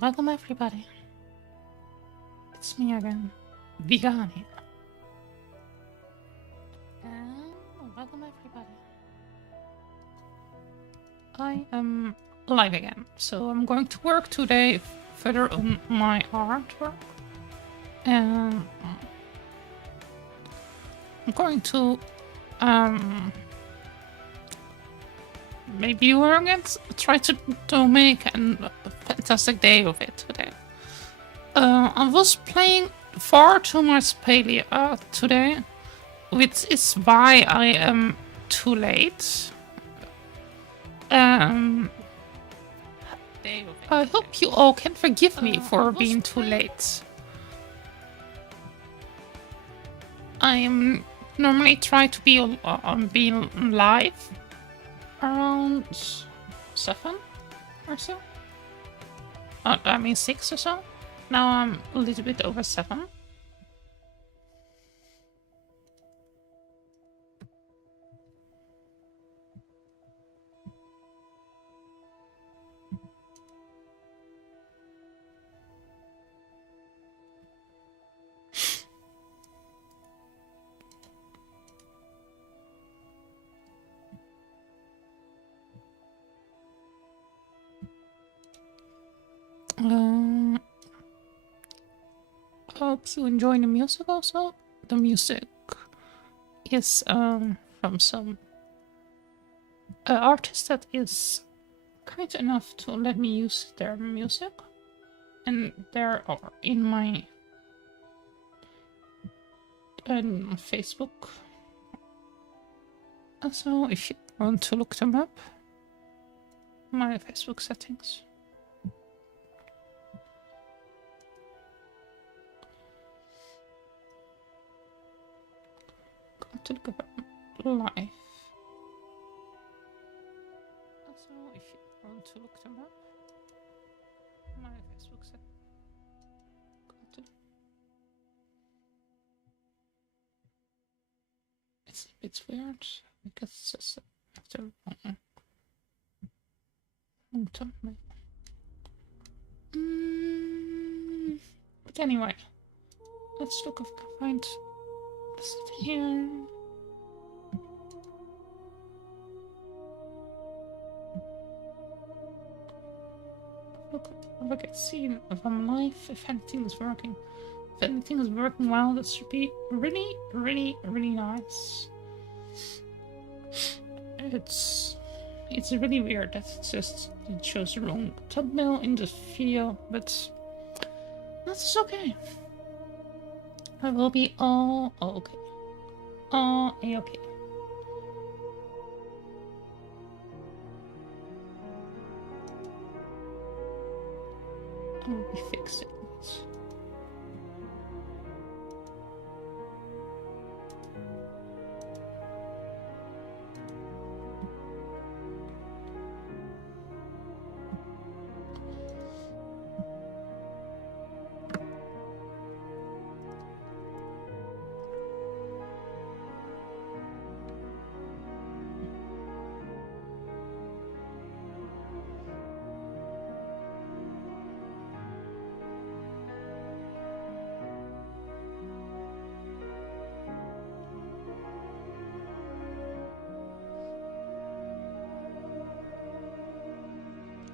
Welcome everybody. It's me again, Vigani. Welcome everybody. I am live again, so I'm going to work today further on my artwork. And I'm going to maybe we're going to try to make a fantastic day of it today. I was playing far too much Palia today, which is why I am too late. I hope you all can forgive me for being too late. I normally try to be live around 7 or so. I mean 6 or so. Now I'm a little bit over 7. Hope you enjoy the music also. The music is from some artist that is kind enough to let me use their music, and they're in my Facebook. So if you want to look them up, my Facebook settings. To look up live. So if you want to look them up, my Facebook set. It's weird because it's just after long time. But anyway, let's look if I can find this here. Look at scene if I'm live, if anything is working. If anything is working well, that should be really, really, really nice. It's really weird that it shows the wrong thumbnail in this video, but that's okay. I will be all okay. All a-okay. I will be fixing it.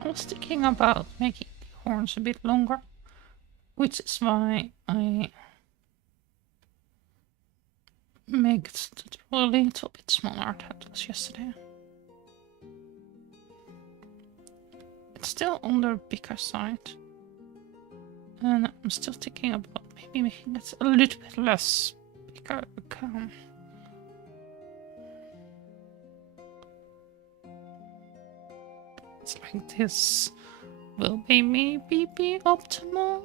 I was thinking about making the horns a bit longer, which is why I made it a little bit smaller than it was yesterday. It's still on the bigger side, and I'm still thinking about maybe making it a little bit less bigger. It's like this will maybe be optimal.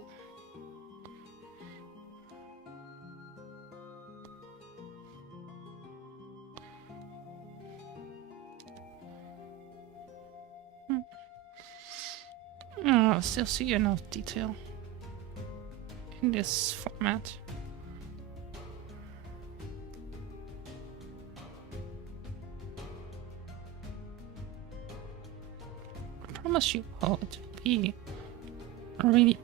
I still see enough detail in this format. I promise you all it will be really...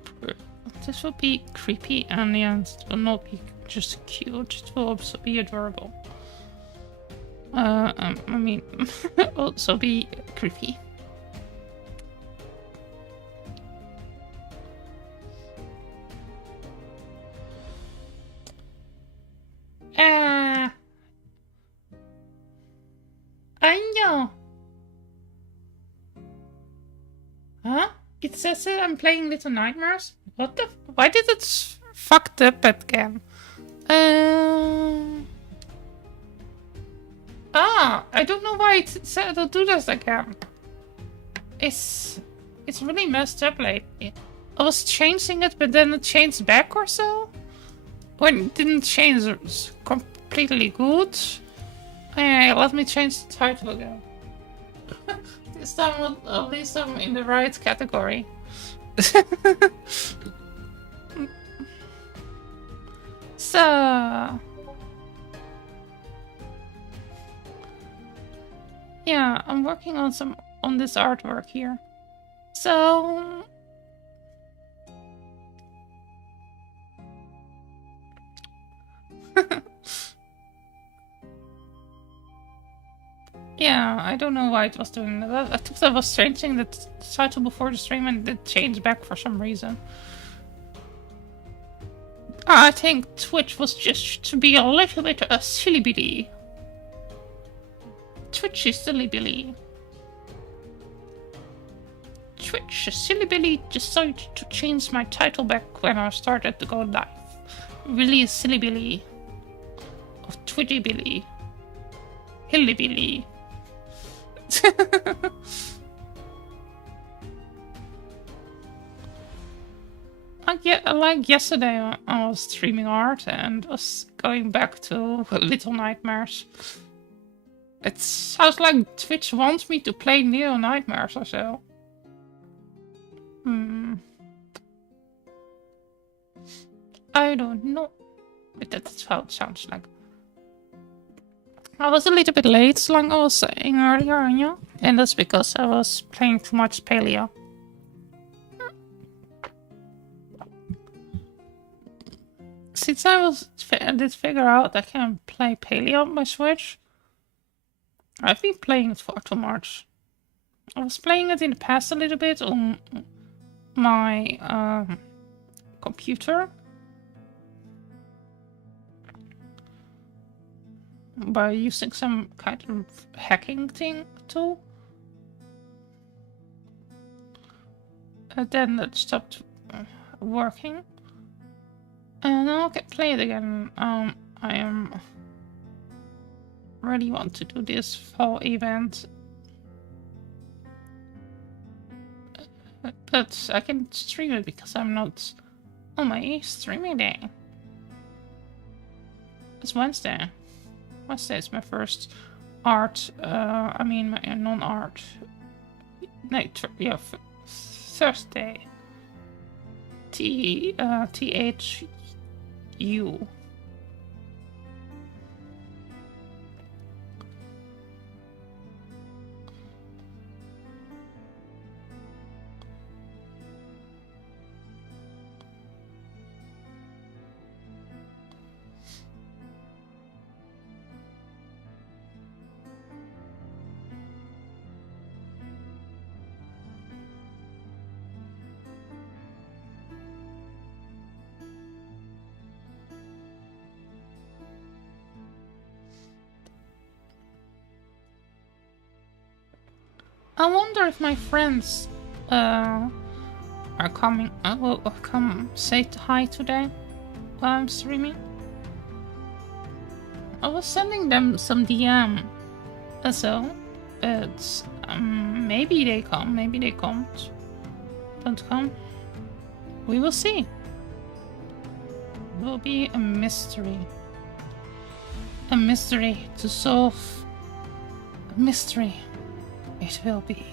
This will be creepy, and the end it will not be just cute, it will also be adorable. I mean, also be creepy. I know. Huh? It says that I'm playing Little Nightmares? What the... Why did it fucked up again? I don't know why it said to do this again. It's really messed up lately. I was changing it, but then it changed back or so? When it didn't change, it was completely good. Let me change the title again. This time, at least I'm in the right category. So... yeah, I'm working on this artwork here. So... yeah, I don't know why it was doing that. I thought I was changing the title before the stream and it changed back for some reason. I think Twitch was just to be a little bit a silly billy. Twitch is silly billy. Twitch, silly billy decided to change my title back when I started to go live. Really a silly billy. Of Twitchy billy. Hilly billy. Like yesterday I was streaming art and was going back to Little Nightmares. It sounds like Twitch wants me to play Little Nightmares or so. I don't know. But that's how it sounds like. I was a little bit late, like I was saying earlier, yeah? And that's because I was playing too much Paleo. Since I did figure out I can play Paleo on my Switch, I've been playing it far too much. I was playing it in the past a little bit on my computer. By using some kind of hacking thing tool. And then it stopped working. And now I can play it again. I really want to do this fall event. But I can stream it because I'm not on my streaming day. It's Wednesday. Wednesday is my first art, I mean my non-art. No, yeah, Thursday. THU. I wonder if my friends are coming. Will come say hi today while I'm streaming. I was sending them some DM, so but maybe they come, maybe they don't come. We will see. It will be a mystery. A mystery to solve. A mystery. It will be.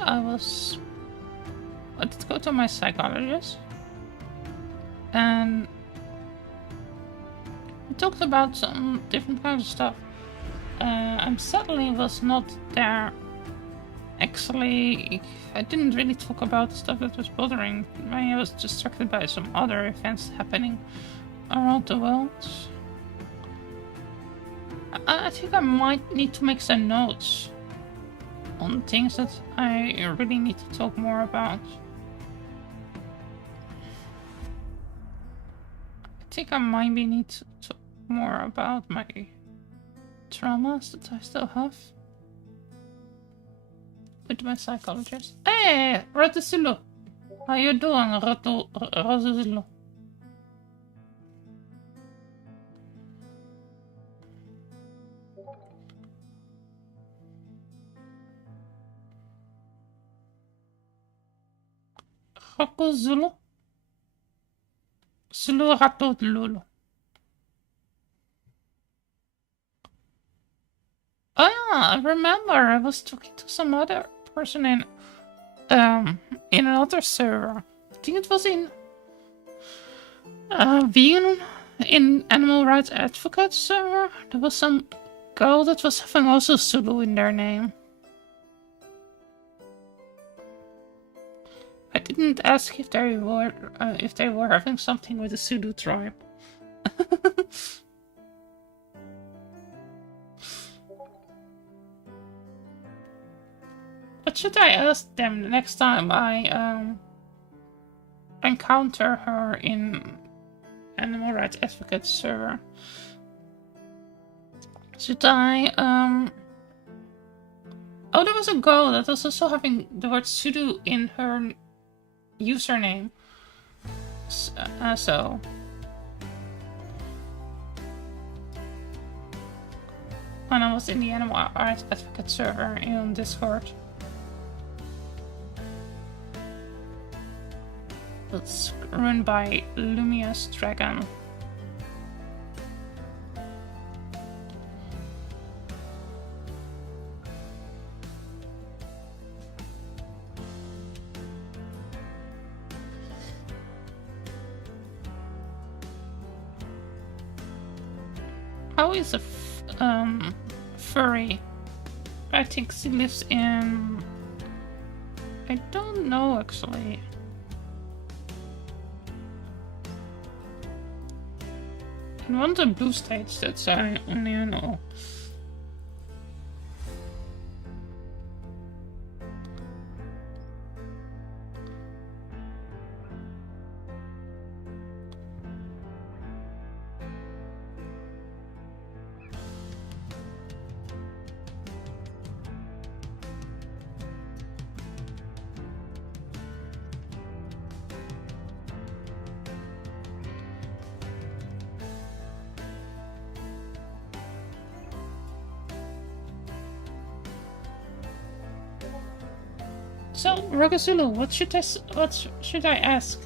I did go to my psychologist, and we talked about some different kinds of stuff. And sadly was not there. Actually, I didn't really talk about the stuff that was bothering me. I was distracted by some other events happening around the world. I think I might need to make some notes on things that I really need to talk more about. I think I might need to talk more about my traumas that I still have with my psychologist. Hey, Ratasulu! How you doing, Ratasulu? Rako Zulu? Zulu Rato Lulu. Oh yeah, I remember I was talking to some other person in another server. I think it was in vegan in Animal Rights Advocate server. There was some girl that was having also Zulu in their name. I didn't ask if they were having something with the Zulu tribe. What should I ask them the next time I encounter her in Animal Rights Advocate server? Should I Oh, there was a girl that was also having the word Sudo in her username. So when I was in the Animal Rights Advocate server in Discord. It's run by Lumious Dragon. How is a furry? I think she lives in... I don't know actually. In one of the blue states, that's I only know. So, Ragasulu, what should I ask?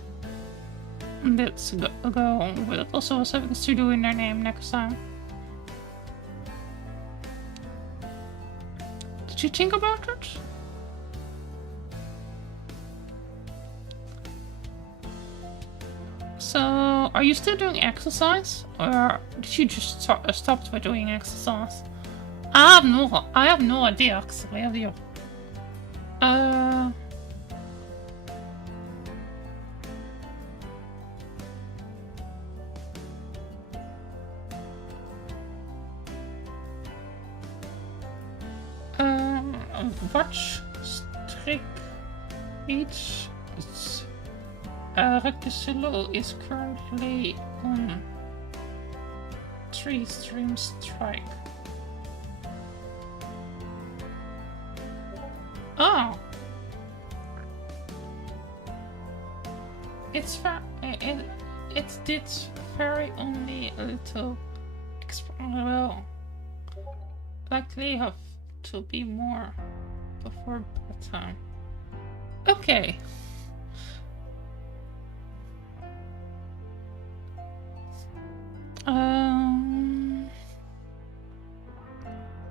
Let's go with also was having a studio in their name next time. Did you think about it? So, are you still doing exercise, or did you just stop by doing exercise? I have no idea actually. Have you? Watch Strick Beach. Rakusulu is currently on 3 stream strike. Oh, it did vary only a little. Well, likely have to be more before bedtime. Okay.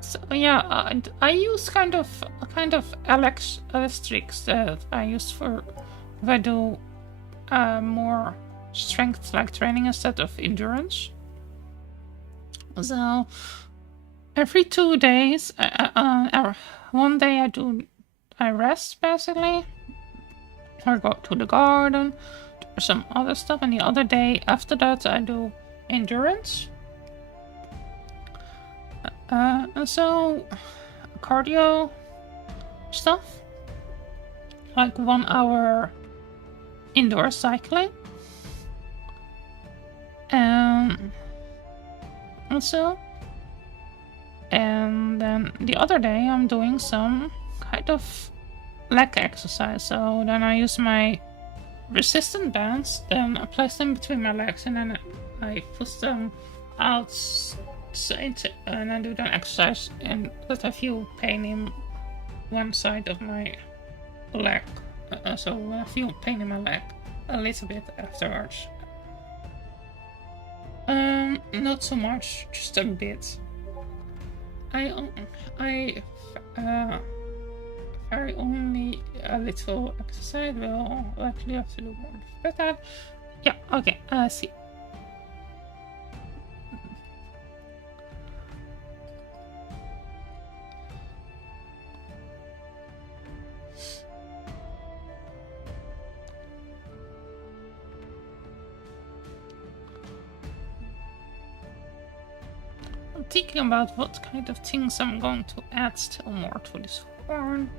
So Yeah, I use kind of electrics that I use for if I do more strength like training instead of endurance. So every 2 days, one day I rest basically, or go to the garden, or some other stuff, and the other day after that I do endurance. And so cardio stuff, like 1 hour indoor cycling, and so, and then the other day I'm doing some kind of leg exercise. So then I use my resistant bands, then I place them between my legs, and then I push them out, and I do that exercise, and that I feel pain in one side of my leg. So I feel pain in my leg a little bit afterwards. Not so much, just a bit. I very only a little exercise will likely have to do more of that. Yeah, okay, I see. I'm thinking about what kind of things I'm going to add still more to this horn.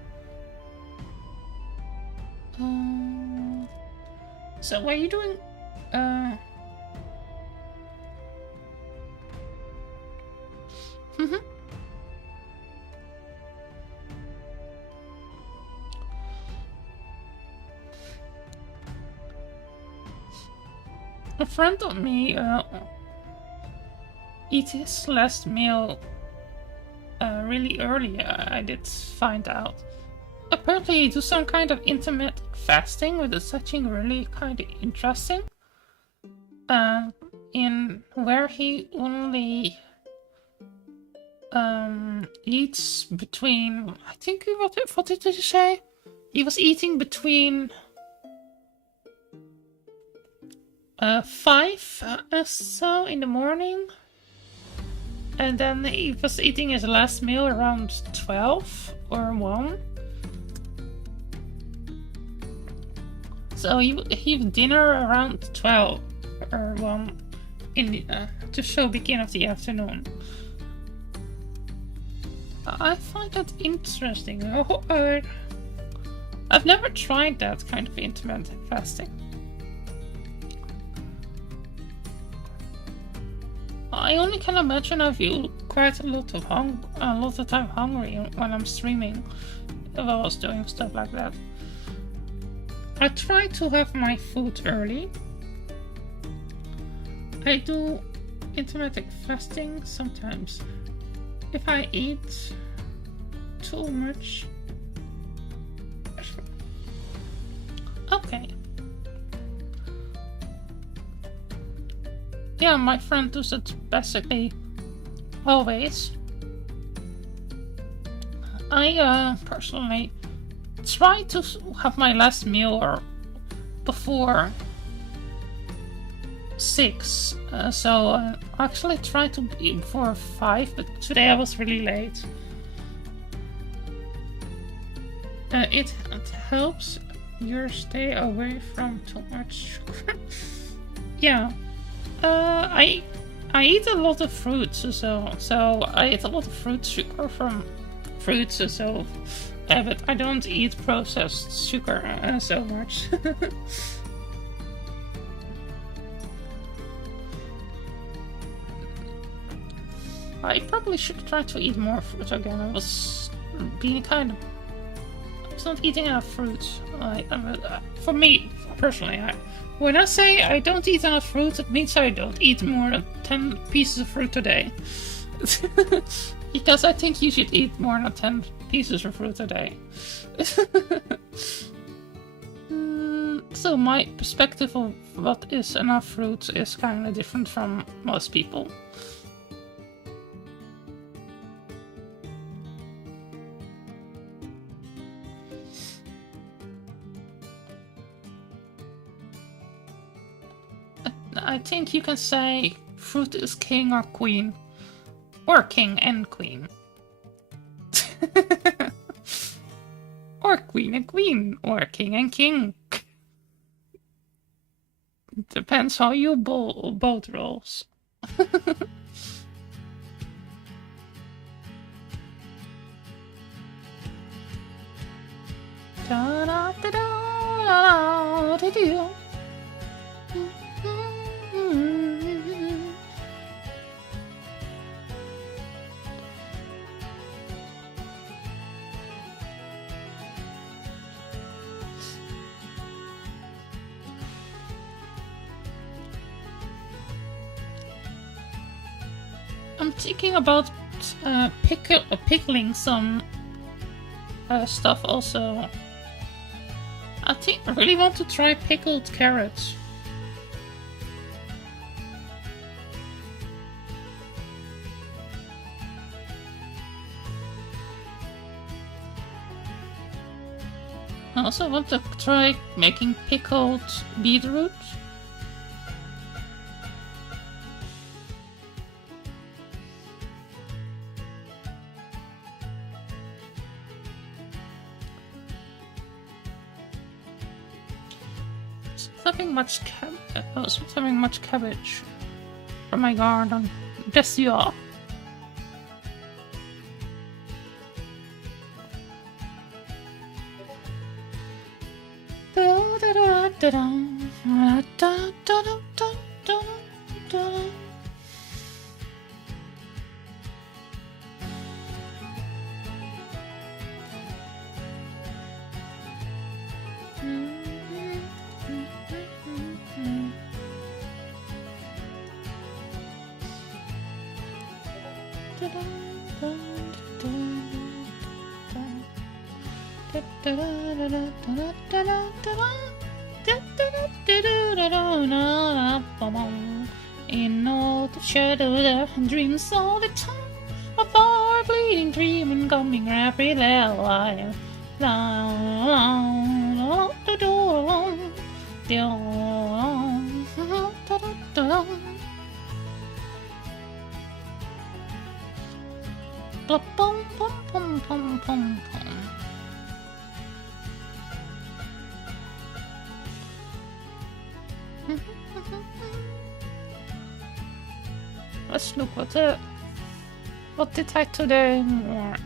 So what are you doing? A friend of me eat his last meal really early, I did find out. Apparently he do some kind of intermittent fasting, which is something really kind of interesting. In where he only eats between, I think, what did you say? He was eating between 5 or so in the morning, and then he was eating his last meal around 12 or 1. So he had dinner around 12 or 1 in the, to show beginning of the afternoon. I find that interesting. I've never tried that kind of intermittent fasting. I only can imagine I feel quite a lot of time hungry when I'm streaming, if I was doing stuff like that. I try to have my food early. I do intermittent fasting sometimes. If I eat too much... Okay. Yeah, my friend does it basically always. I personally try to have my last meal or before 6. So actually try to be before 5, but today I was really late. It helps you stay away from too much sugar. Yeah. I eat a lot of fruits, so I eat a lot of fruit sugar from fruits, so but I don't eat processed sugar so much. I probably should try to eat more fruit again. I was not eating enough fruit. For me personally, when I say I don't eat enough fruit, it means I don't eat more than 10 pieces of fruit a day. Because I think you should eat more than 10 pieces of fruit a day. So my perspective of what is enough fruit is kind of different from most people. I think you can say fruit is king or queen. Or king and queen. Or queen and queen. Or king and king. Depends how you both rolls. Da da da da da da. I'm thinking about pickling some stuff also. I really want to try pickled carrots. I also want to try making pickled beetroot. Having much cabbage from my garden. Yes, you are. In all the shadow there dreams all the time of our bleeding dream and coming rapid alive. Let's look what did I today more?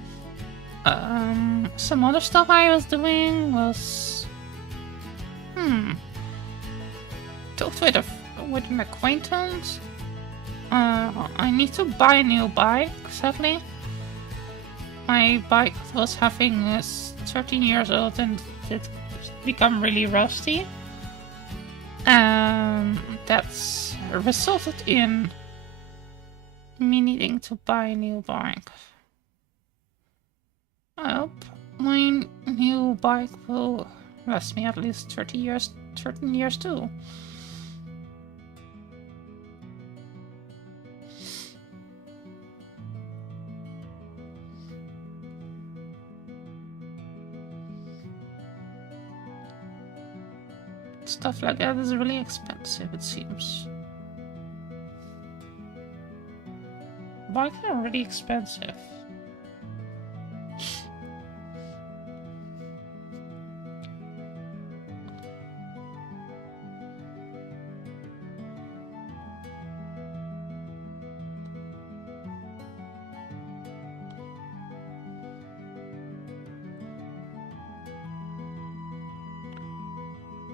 Some other stuff I was doing was talked with an acquaintance. I need to buy a new bike, sadly. My bike was having is 13 years old and it become really rusty. That's resulted in me needing to buy a new bike. I hope my new bike will last me at least 13 years too. Stuff like that is really expensive, it seems. Bikes are really expensive.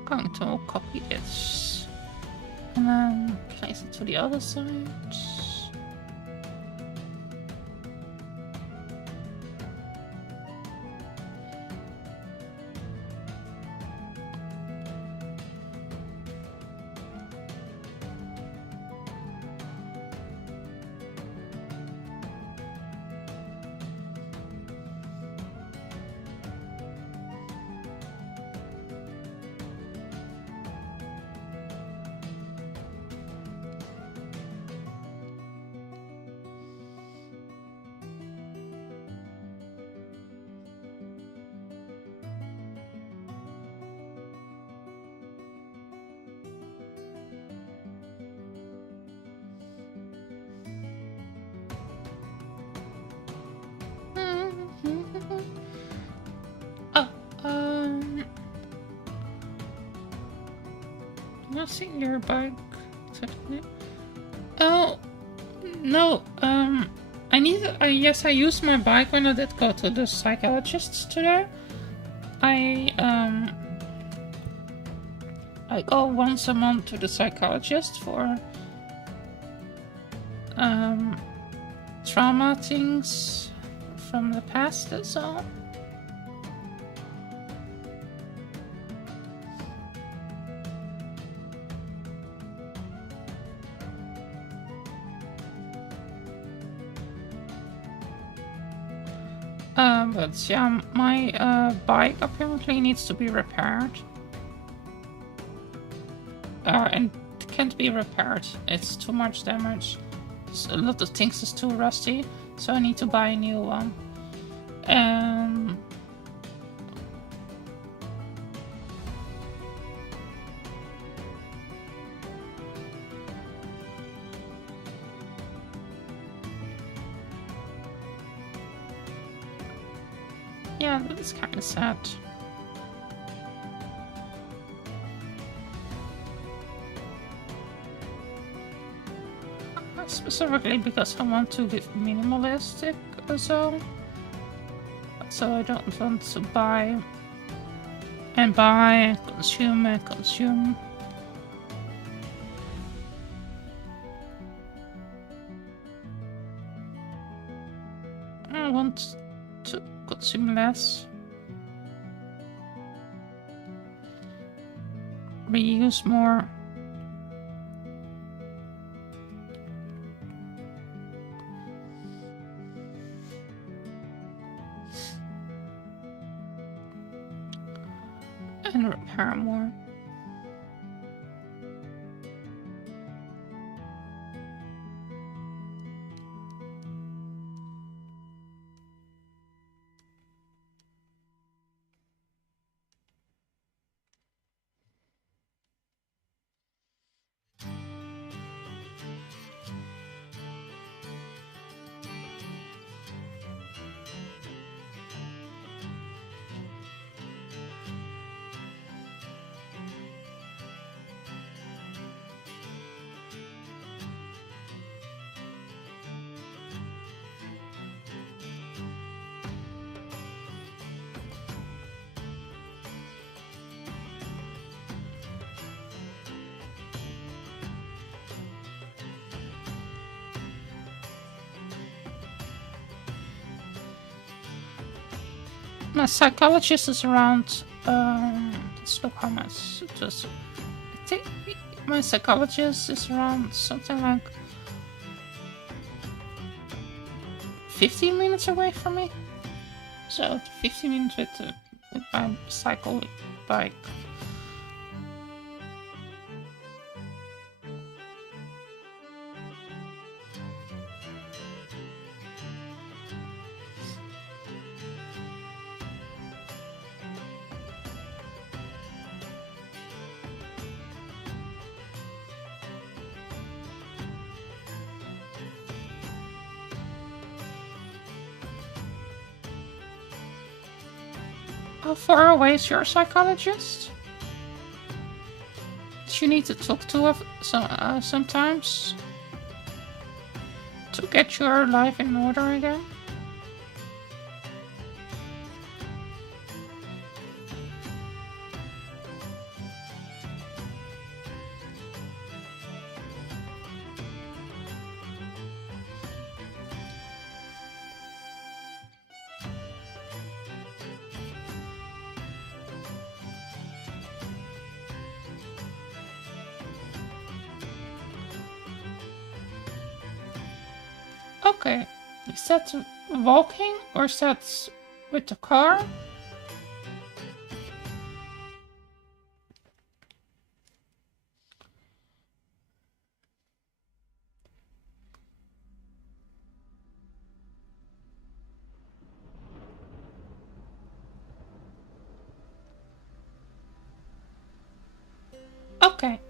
Going to copy this and then place it to the other side. Nothing your bike. Oh, no, yes, I used my bike when I did go to the psychologist today. I go once a month to the psychologist for, trauma things from the past, that's all. But yeah, my bike apparently needs to be repaired. And it can't be repaired. It's too much damage. A lot of things is too rusty, so I need to buy a new one. Yeah, that's kind of sad. Specifically because I want to be minimalistic or so. So I don't want to buy and consume and consume. I want to consume less. Reuse more. And repair more. My psychologist is around, let's look how much it is. I think my psychologist is around something like 15 minutes away from me. So 15 minutes with my cycle bike. How far away is your psychologist? Do you need to talk to sometimes to get your life in order again? Okay, is that walking or is that with the car? Okay.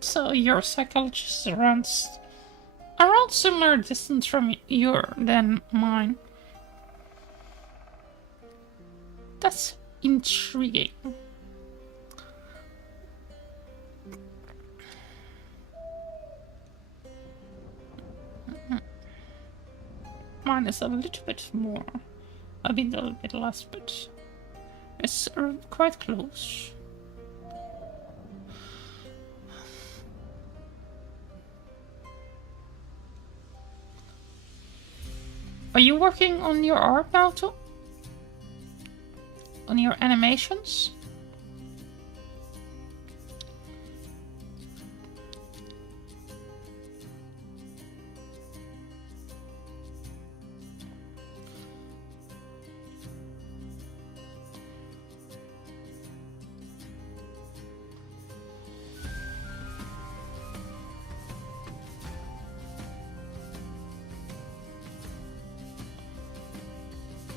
So your psychologist is around similar distance from your than mine. less intriguing. Mine is a little bit more. I mean, a little bit less, but it's quite close. Are you working on your art now too? On your animations?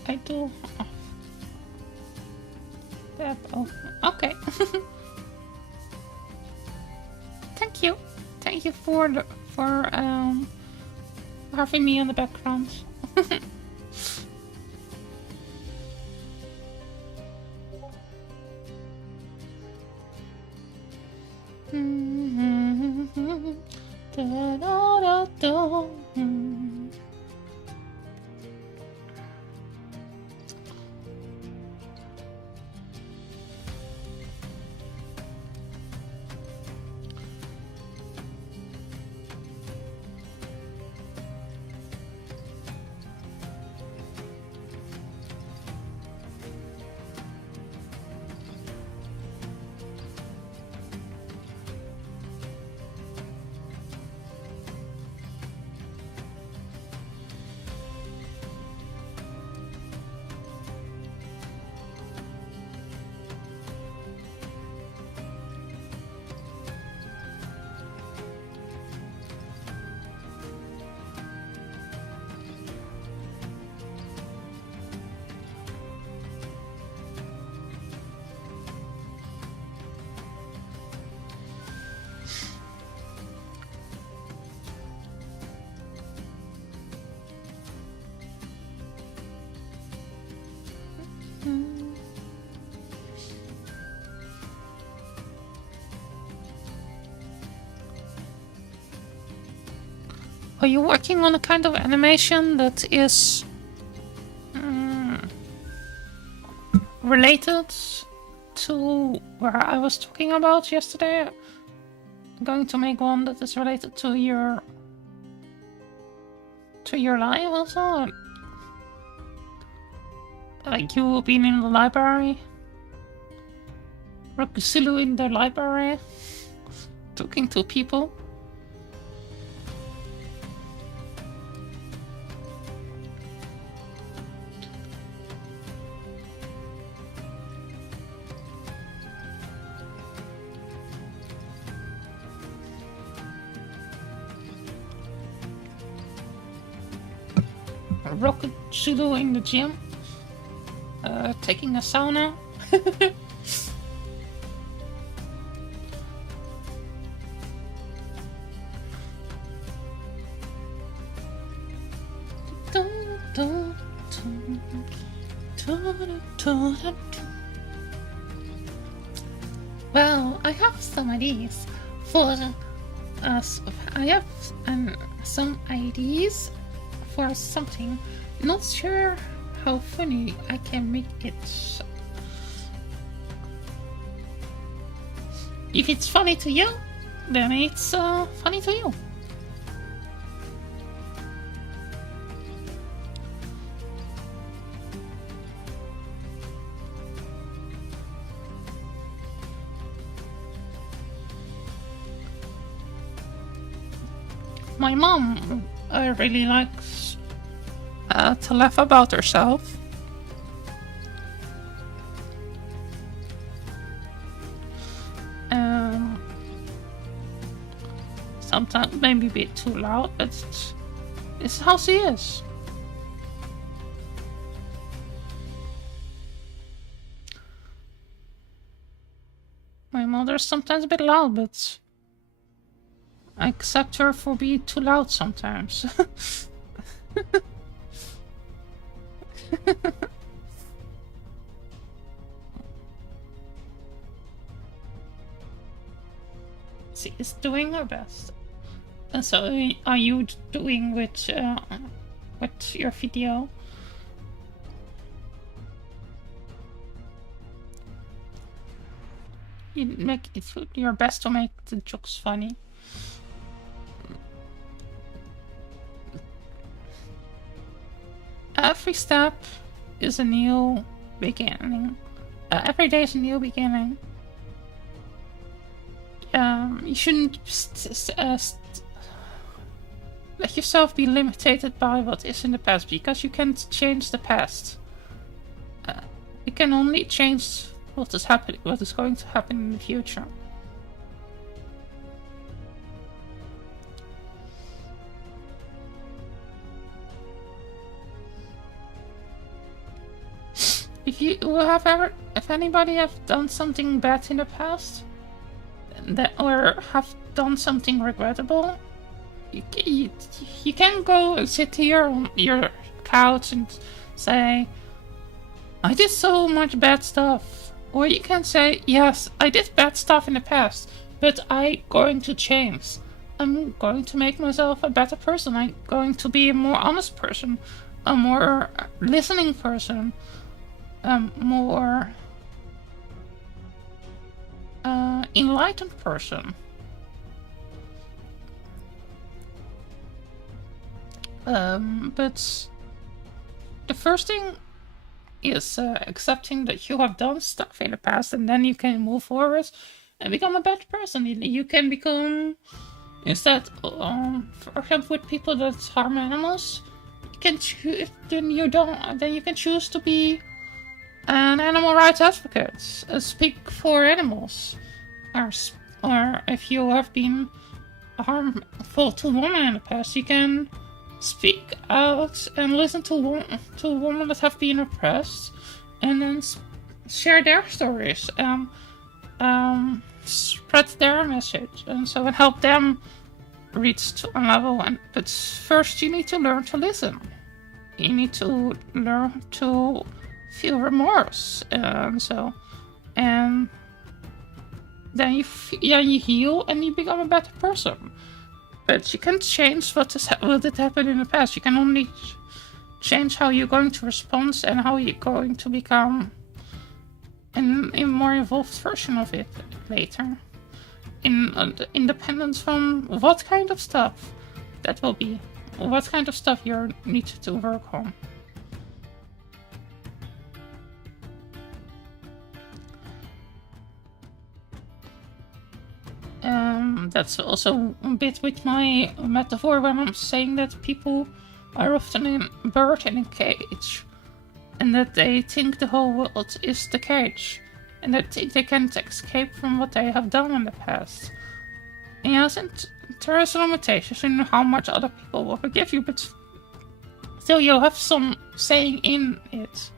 I do. That, oh, okay. Thank you. Thank you for having me in the background. Are you working on a kind of animation that is related to where I was talking about yesterday? I'm going to make one that is related to your life also. Like you being in the library, Rokusulu in the library, talking to people. Rokusulu in the gym, taking a sauna. Well, I have some ideas for us. I have some ideas for something. Not sure how funny I can make it. If it's funny to you, then it's funny to you. My mom really likes to laugh about herself. Sometimes maybe a bit too loud, but it's how she is. My mother's sometimes a bit loud, but I accept her for being too loud sometimes. doing her best. And so, are you doing with your video? You make your best to make the jokes funny. Every step is a new beginning. Every day is a new beginning. You shouldn't let yourself be limited by what is in the past, because you can't change the past. You can only change what is happening, what is going to happen in the future. If anybody have done something bad in the past, or have done something regrettable, you can go and sit here on your couch and say, I did so much bad stuff. Or you can say, yes, I did bad stuff in the past, but I'm going to change. I'm going to make myself a better person. I'm going to be a more honest person, a more listening person, more enlightened person. But the first thing is accepting that you have done stuff in the past, and then you can move forward and become a better person. You can become, instead, for example, with people that harm animals, you can choose. Then you can choose to be an animal rights advocate, speak for animals, or if you have been harmful to women in the past, you can speak out and listen to women that have been oppressed, and then share their stories and spread their message, and so and help them reach to a level. But first, you need to learn to listen. You need to learn to feel remorse, and then you heal and you become a better person. But you can't change what had happened in the past. You can only change how you're going to respond and how you're going to become a more evolved version of it later. Independent from what kind of stuff that will be. What kind of stuff you need to work on. That's also a bit with my metaphor when I'm saying that people are often a bird in a cage, and that they think the whole world is the cage, and that they can't escape from what they have done in the past. And yes, there is limitations in how much other people will forgive you, but still you have some saying in it.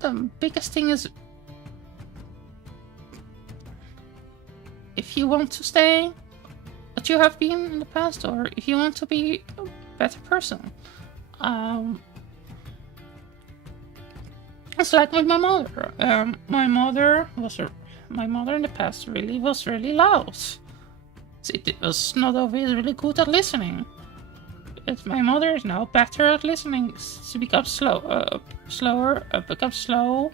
The biggest thing is, if you want to stay what you have been in the past, or if you want to be a better person. It's like with my mother. My mother in the past was really loud. It was not always really good at listening. But my mother is now better at listening. She becomes slower, becomes slow,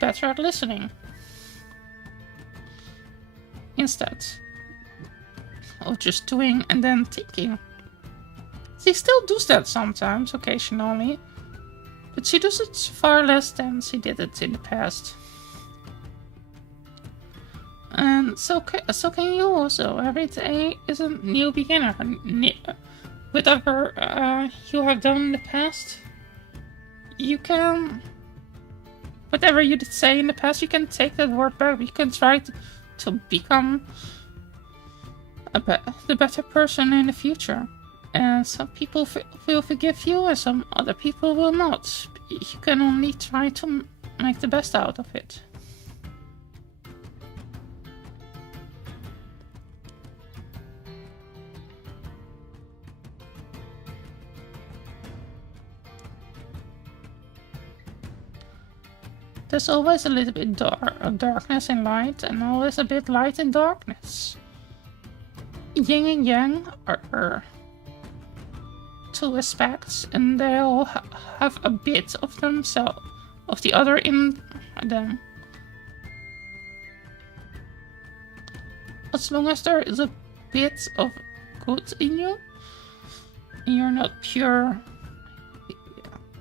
better at listening. Instead of just doing and then thinking. She still does that sometimes, occasionally, but she does it far less than she did it in the past. And so can you also. Every day is a new beginner. Whatever you have done in the past, you can. Whatever you did say in the past, you can take that word back. You can try to become the better person in the future. And some people will forgive you, and some other people will not. You can only try to make the best out of it. there's always a little bit darkness and light, and always a bit light and darkness. Yin and yang are two aspects, and they all have a bit of themselves, of the other in them. As long as there is a bit of good in you, and you're not pure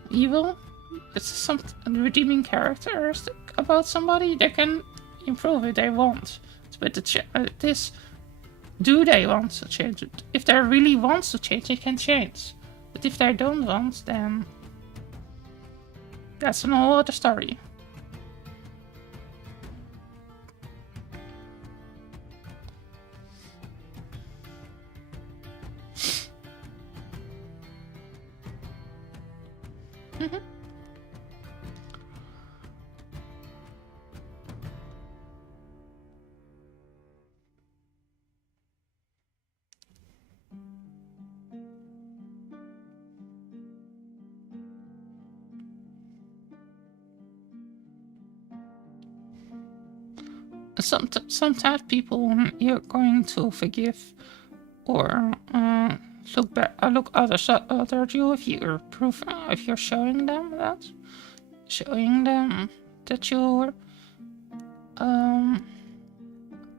evil, it's some redeeming characteristic about somebody. They can improve if they want. But do they want to change it? If they really want to change, they can change. But if they don't want, then that's an whole other story. Sometimes people you're going to forgive or look others at you if you're if you're showing them that you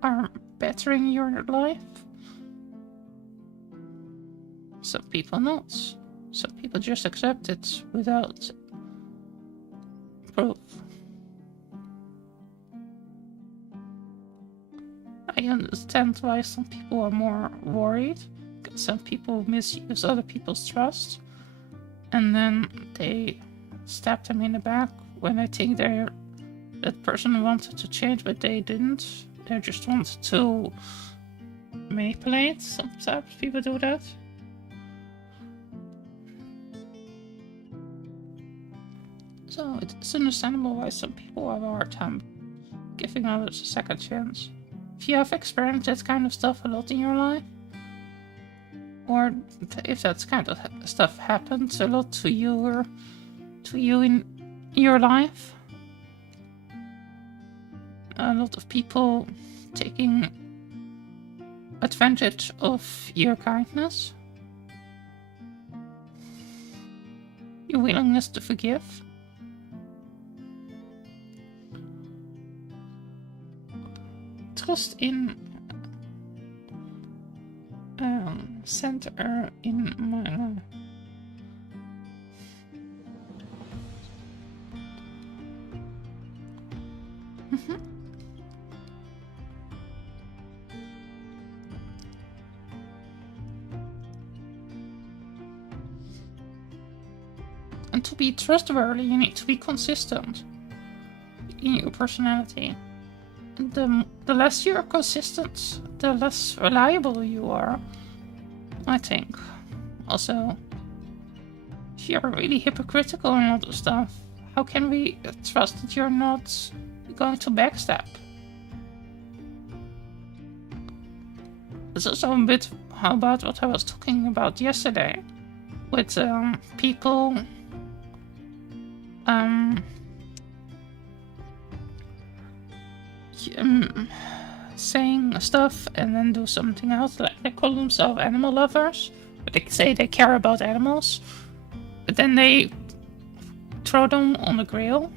are bettering your life. Some people not. Some people just accept it without proof. I understand why some people are more worried. Some people misuse other people's trust, and then they stab them in the back when they think that person wanted to change, but they didn't. They just wanted to manipulate. Sometimes people do that. So it's understandable why some people have a hard time giving others a second chance. If you have experienced that kind of stuff a lot in your life, or if that kind of stuff happens a lot to you in your life, a lot of people taking advantage of your kindness, your willingness to forgive. Trust in center in my life. And to be trustworthy, you need to be consistent in your personality. The less you're consistent, the less reliable you are, I think. Also, if you're really hypocritical and all this stuff, how can we trust that you're not going to backstab? It's also a bit about what I was talking about yesterday, with people saying stuff and then do something else. Like they call themselves animal lovers, but they say they care about animals, but then they throw them on the grill.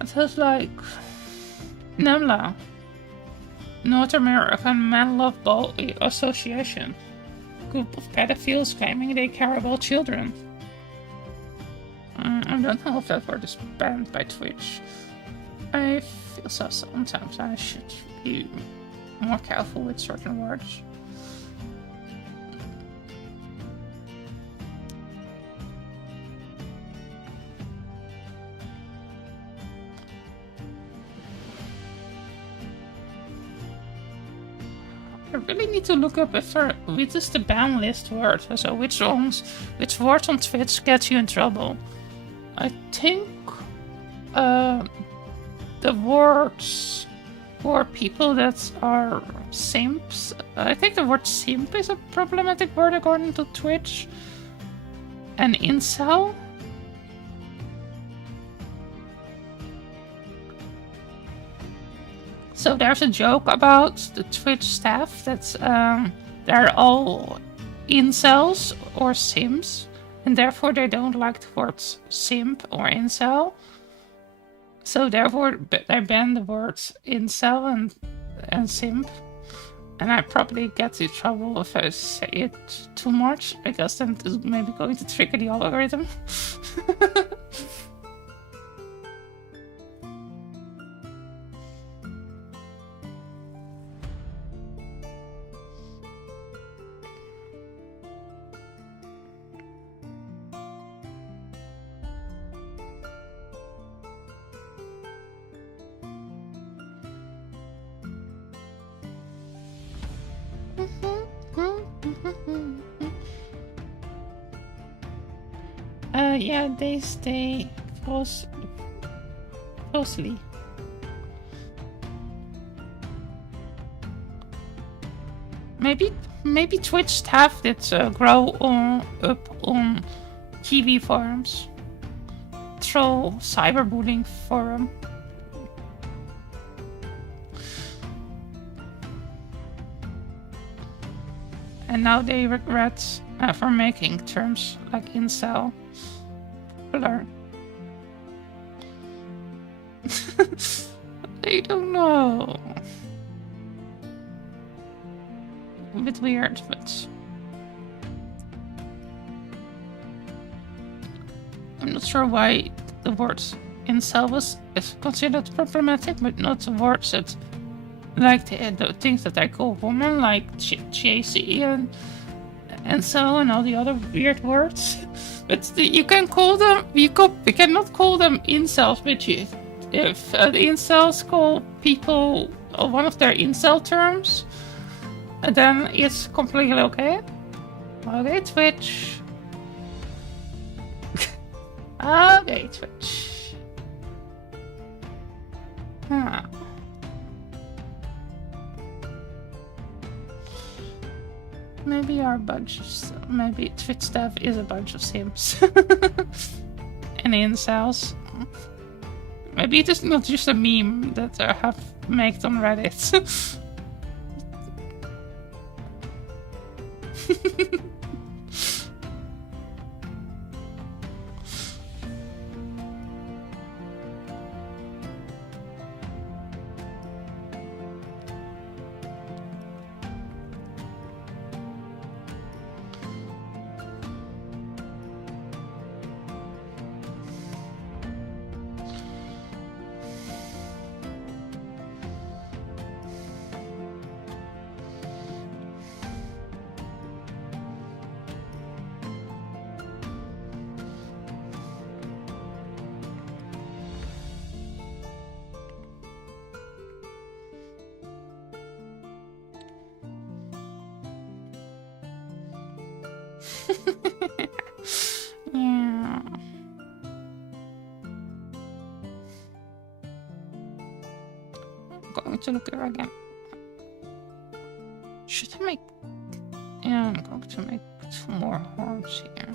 It was like NAMLA, North American Man Love Ball Association. Group of pedophiles claiming they care about children. I don't know if that word is banned by Twitch. I feel so sometimes I should be more careful with certain words. I really need to look up which is the ban list word. So which words on Twitch get you in trouble. I think the words or people that are simps. I think the word simp is a problematic word according to Twitch. And incel. So there's a joke about the Twitch staff that they're all incels or simps, and therefore they don't like the words simp or incel. So therefore they ban the words incel and simp. And I probably get in trouble if I say it too much, because then it's maybe going to trigger the algorithm. Yeah, they stay closely. Maybe Twitch staff did grow up on TV forums through cyberbullying forum. And now they regret for making terms like incel popular. They don't know. A bit weird, but I'm not sure why the word incel is considered problematic, but not the words that, like the things that I call woman, like chasey and so, and all the other weird words. But you can call them, you cannot call them incels, but if the incels call people one of their incel terms, then it's completely okay. Okay, Twitch. Okay, Twitch. Huh. Maybe our bunch of, maybe Twitch staff is a bunch of simps. And incels. Maybe it is not just a meme that I have made on Reddit. Yeah. I'm going to look here again. Should I make... Yeah, I'm going to make 2 more horns here.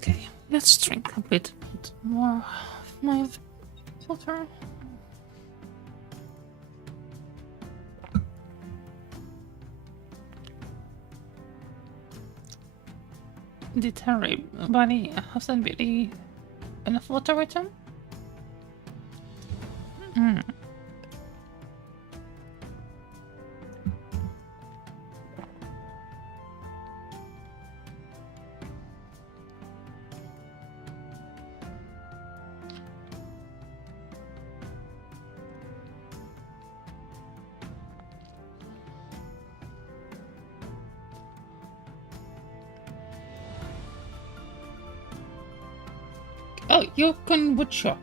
Okay, let's drink a bit more of my water. Did everybody hasn't really enough water with them? Oh, you kombucha.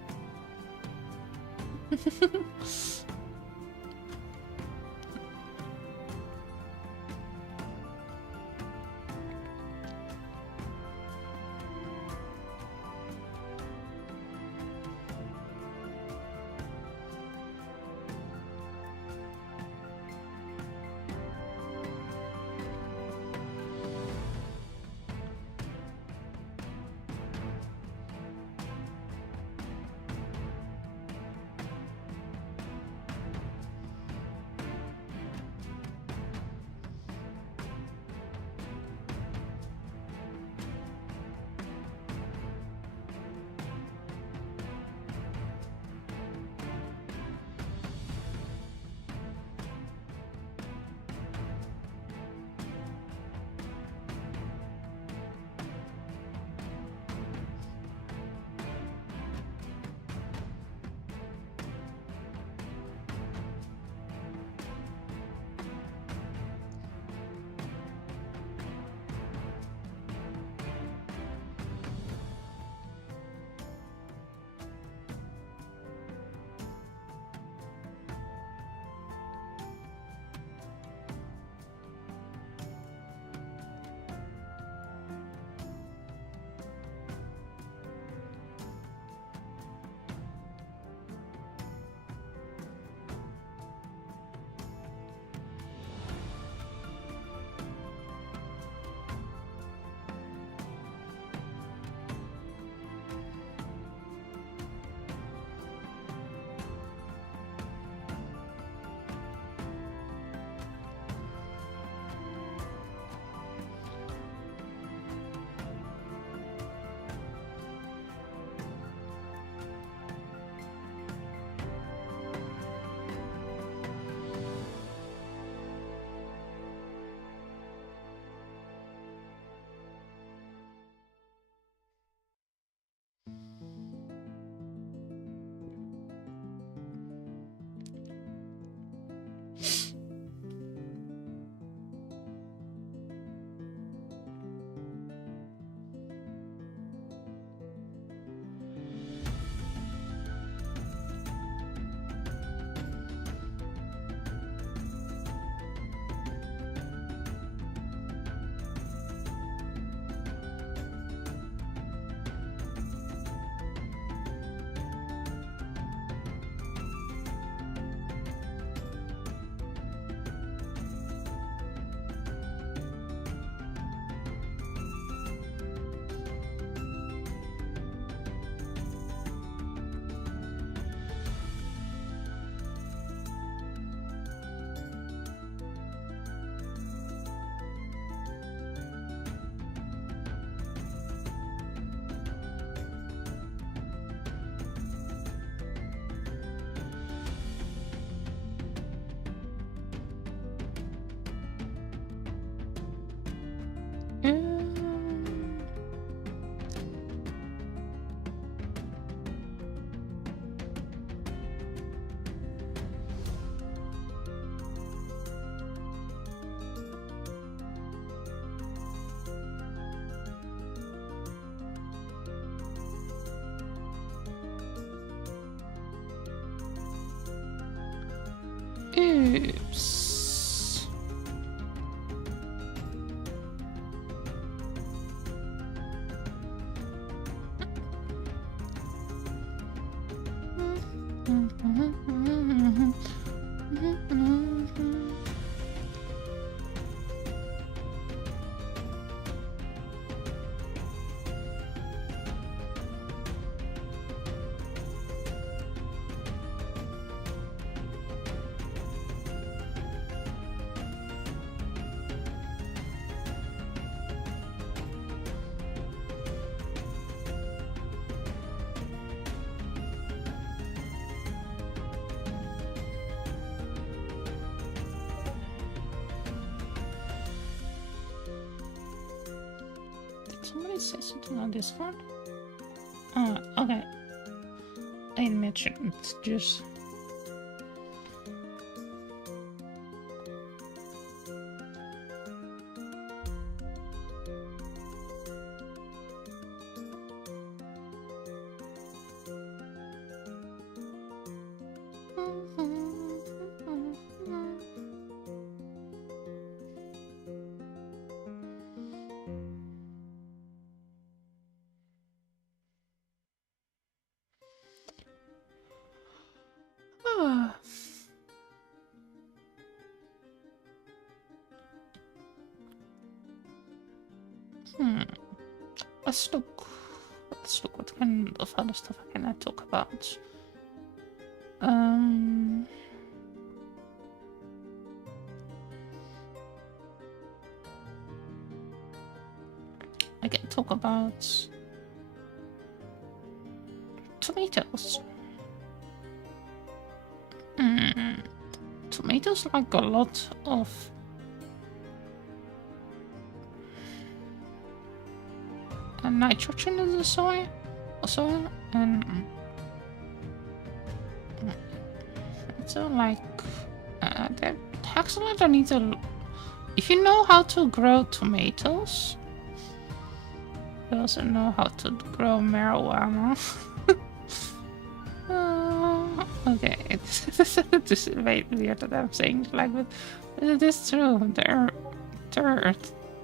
Oops. somebody say something on Discord? Okay. I mentioned just. Let's look. Let's look what kind of other stuff I can talk about. I can talk about tomatoes. Tomatoes like a lot of nitrogen in the soil, and so like that excellent. I need to. If you know how to grow tomatoes, you also know how to grow marijuana. Okay, this is very weird that I'm saying it like that, but it is true. They're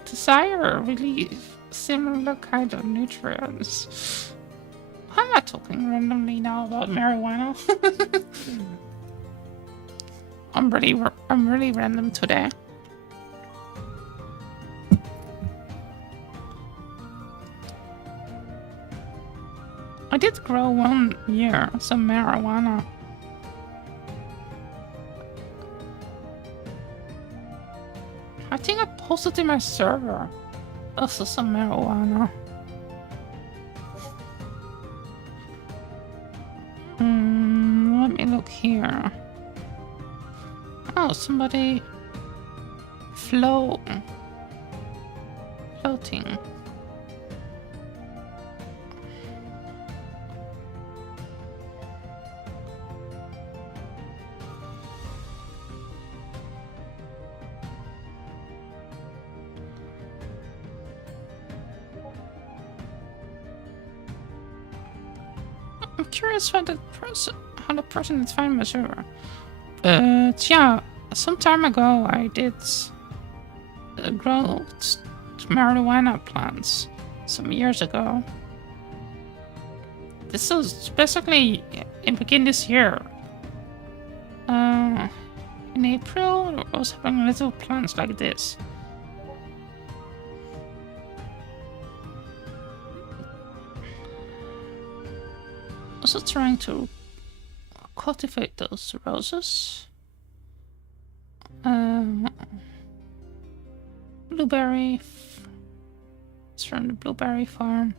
desire really similar kind of nutrients. How am I talking randomly now about marijuana? I'm really random today. I did grow 1 year some marijuana. I think I posted in my server also some marijuana. Let me look here. Oh, somebody floating. I'm curious how the person is finding my server. Yeah, some time ago I did grow marijuana plants some years ago. This was basically in begin this year. In April, I was having little plants like this. Also trying to cultivate those roses. Blueberry. It's from the blueberry farm.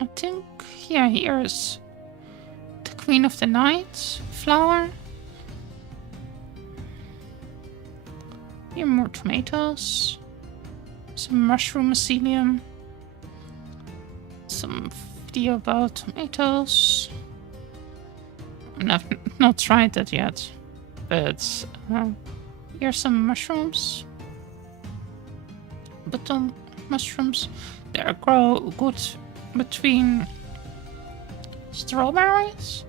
I think, yeah, here's the Queen of the Night flower. Here more tomatoes, some mushroom mycelium, some video about tomatoes. I've not tried that yet, but here's some mushrooms. Button mushrooms. They grow good between strawberries.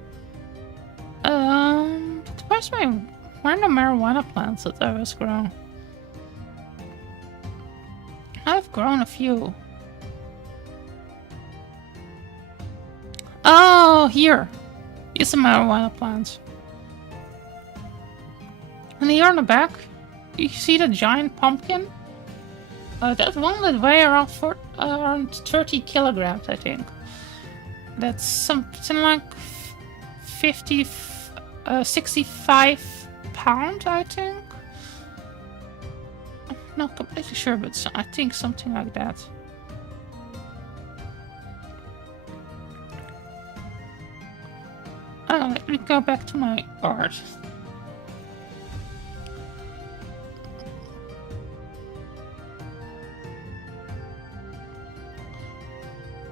Where's my random marijuana plants that I was growing? I've grown a few. Oh, here. Here's some marijuana plants. And here on the back, you see the giant pumpkin? That one that weigh around around 30 kilograms, I think. That's something like 65 pounds, I think. not completely sure, but I think something like that. Let me go back to my art.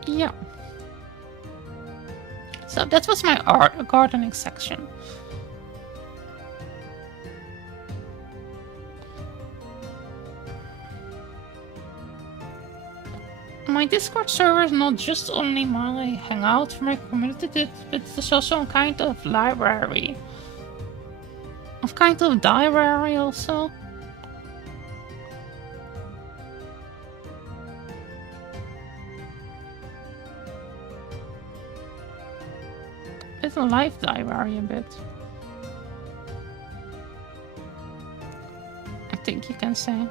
Yeah. So that was my art gardening section. My Discord server is not just only my hangout for my community, but it's also a kind of library. A kind of diary also. It's a life diary a bit. I think you can say.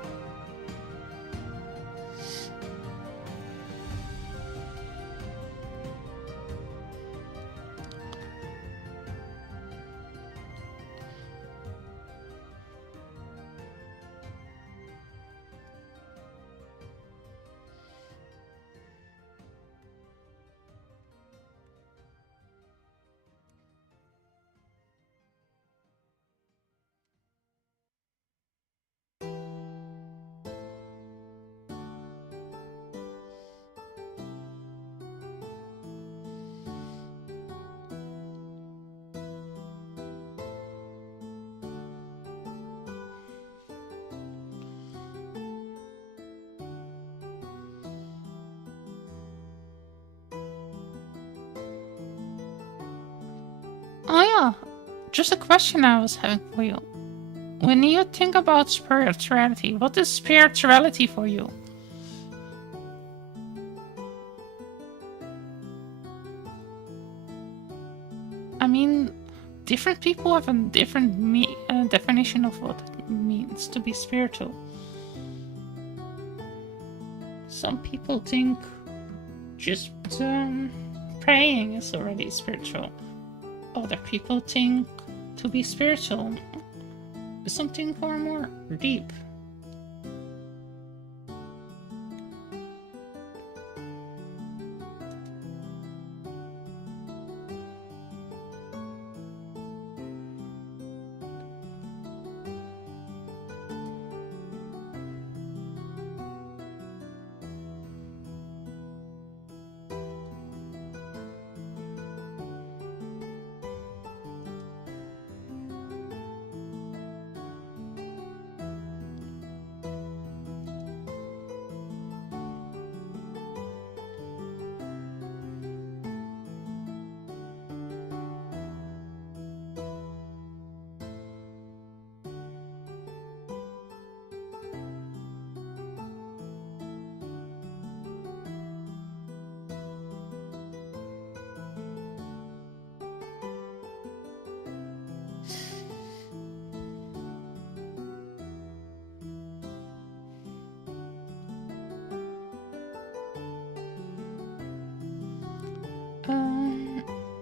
Oh yeah, just a question I was having for you. When you think about spirituality, what is spirituality for you? I mean, different people have a different definition of what it means to be spiritual. Some people think just praying is already spiritual. Other people think to be spiritual is something far more deep.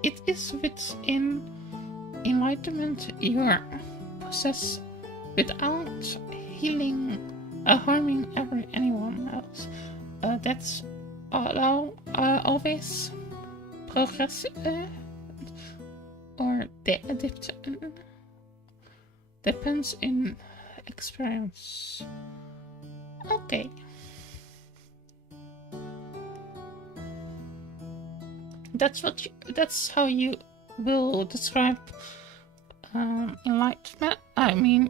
It is within enlightenment you are possessed without harming anyone else. That's always progress or depends in experience. Okay. That's how you will describe enlightenment. I mean,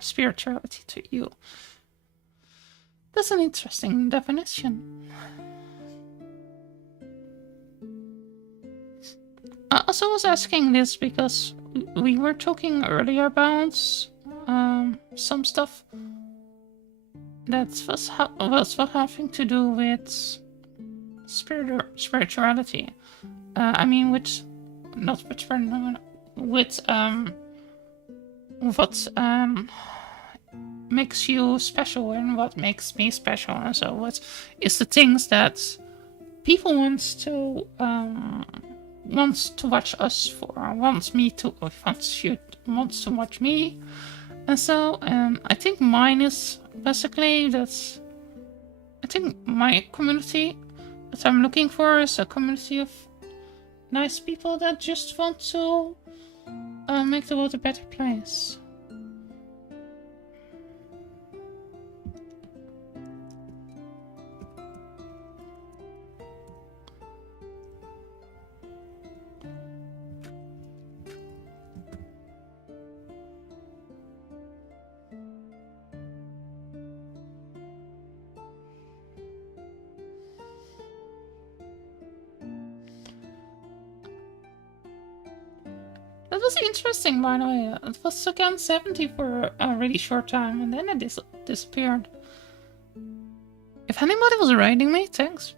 spirituality to you. That's an interesting definition. I also was asking this because we were talking earlier about some stuff that was having to do with spirituality. I mean, with what makes you special and what makes me special, and so what is the things that people wants to watch us for, wants to watch me, and so I think mine is basically, that's... I think my community that I'm looking for is a community of nice people that just want to make the world a better place. That was interesting, by the way. It was again 70 for a really short time, and then it disappeared. If anybody was raiding me, thanks.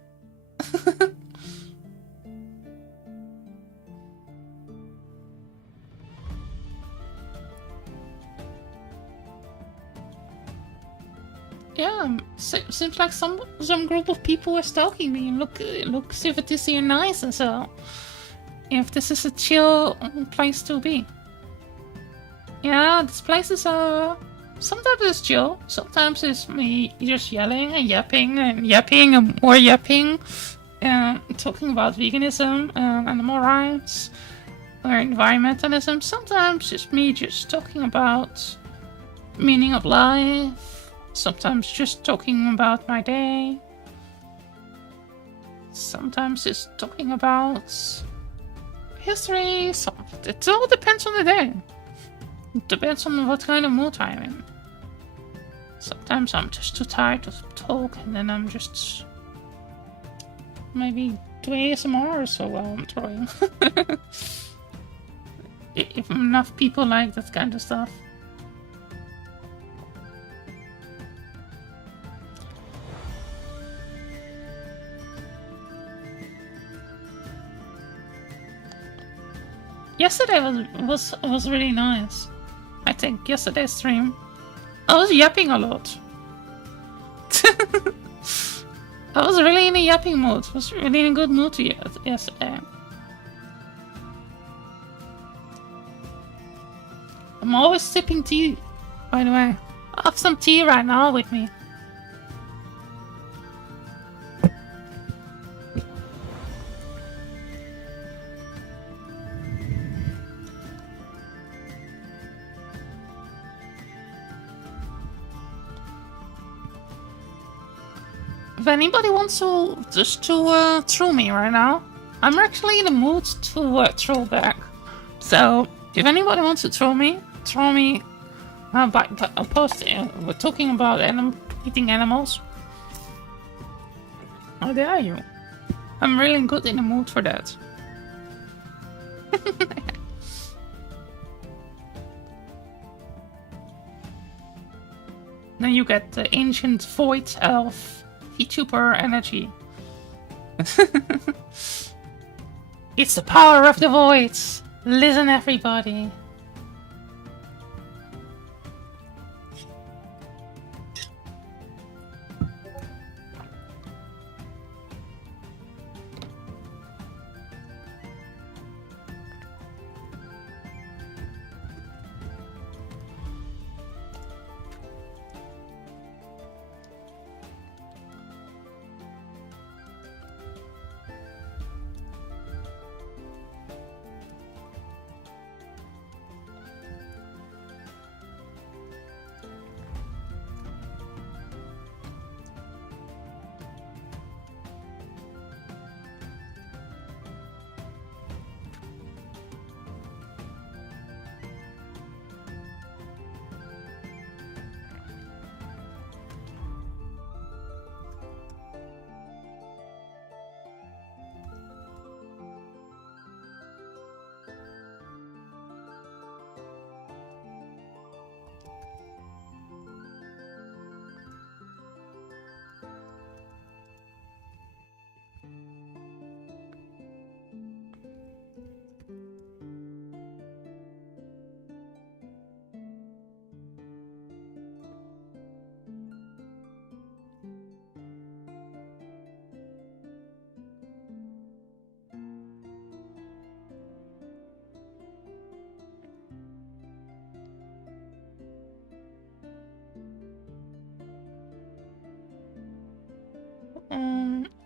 Yeah, seems like some group of people are stalking me and look see if this is nice, and so if this is a chill place to be. Yeah, this place is sometimes it's chill, sometimes it's me just yelling and yapping and more yapping, and talking about veganism and animal rights or environmentalism. Sometimes it's me just talking about meaning of life, sometimes just talking about my day, sometimes it's talking about history. It all depends on the day. It depends on what kind of mood I'm in. Sometimes I'm just too tired to talk, and then I'm just maybe do ASMR or so while I'm throwing. If enough people like that kind of stuff. Yesterday was really nice. I think yesterday's stream, I was yapping a lot. I was really in a yapping mood. Was really in a good mood yesterday. I'm always sipping tea, by the way. I have some tea right now with me. If anybody wants to just to troll me right now, I'm actually in the mood to troll back. So if anybody wants to troll me by posting. We're talking about eating animals. How dare you? I'm really good in the mood for that. Then you get the ancient void elf VTuber energy. It's the power of the voids. Listen, everybody.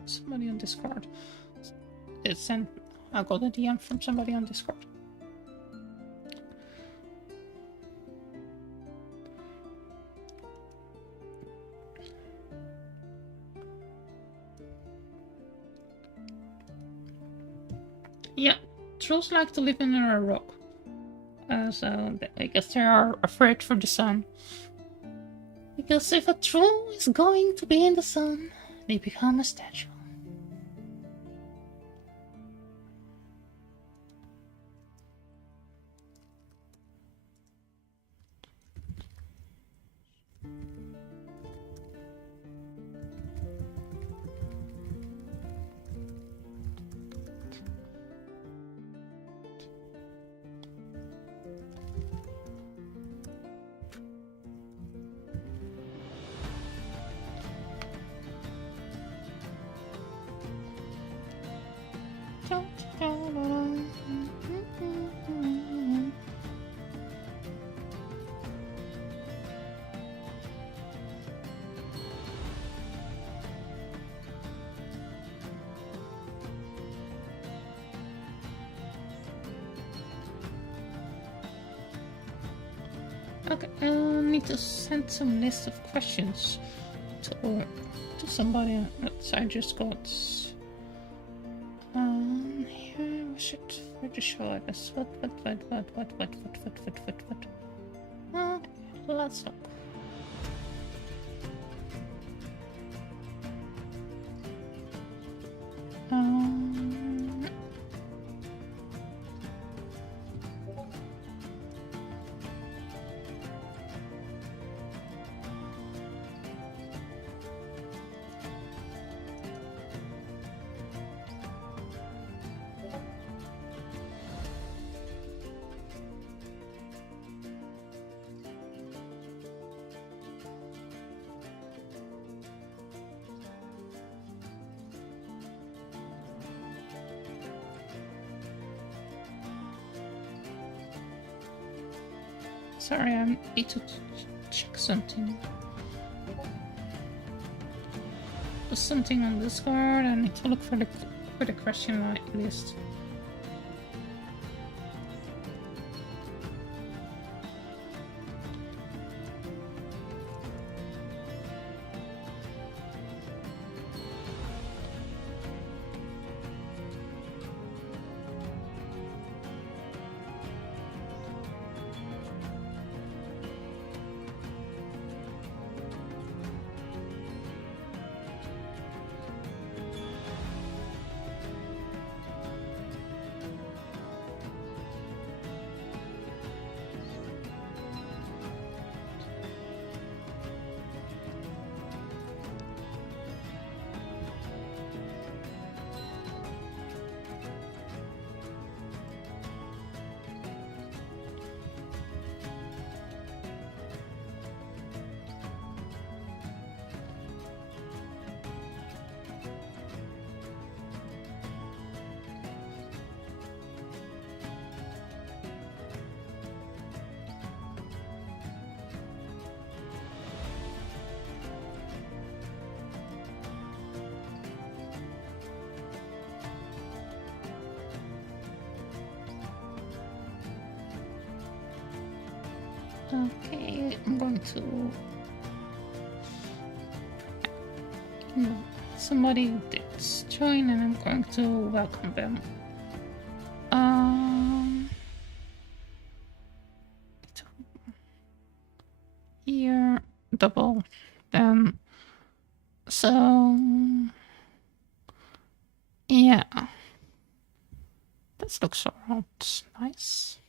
somebody on Discord. It sent. I got a DM from somebody on Discord. Yeah, trolls like to live in a rock. So I guess they are afraid for the sun. Because if a troll is going to be in the sun, they become a statue. Okay, I need to send some list of questions to somebody that I just got. Here we should register, I guess. What? Let's look. Sorry, I need to check something. There's something on Discord. I need to look for the question list. Okay, I'm going to... somebody did join and I'm going to welcome them. Here, double, then... So... Yeah. This looks around nice.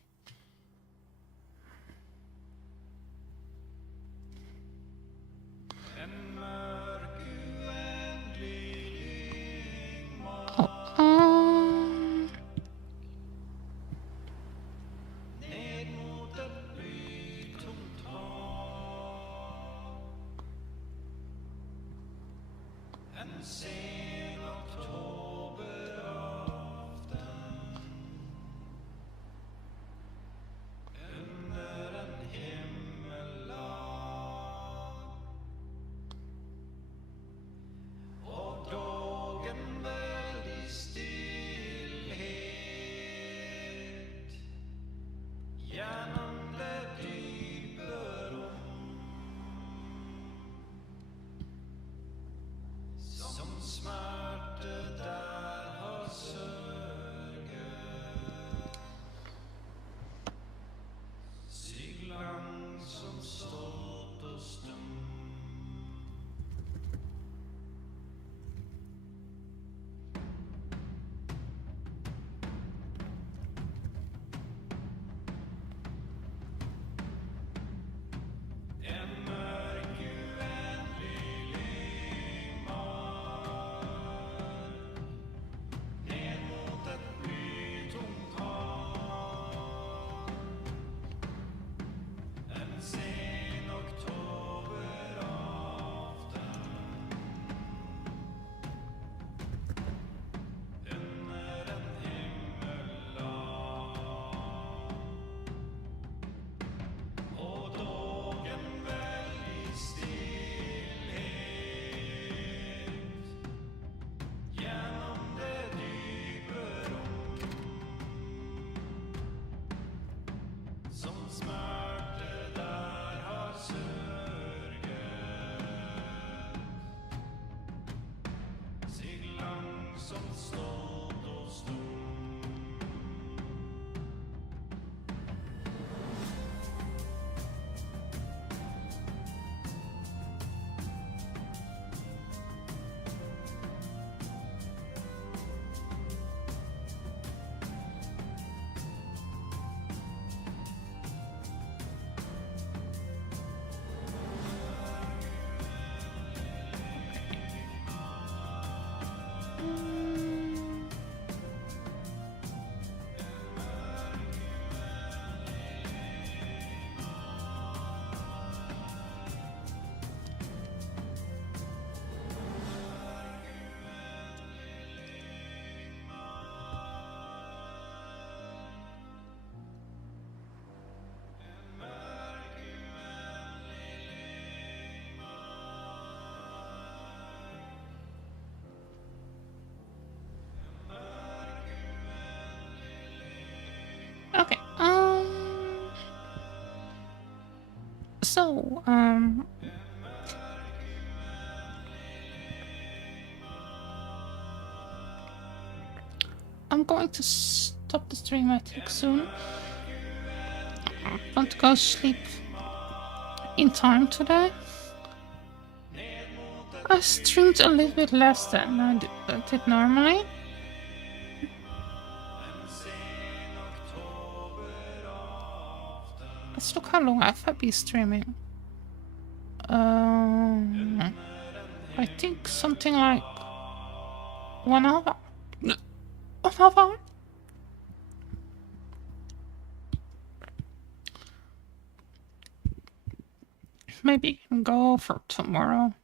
Okay. So, I'm going to stop the stream, I think, soon. I want to go sleep in time today. I streamed a little bit less than I did normally. Let's look how long I've been streaming. I think something like 1 hour. 1 hour? Maybe I can go for tomorrow.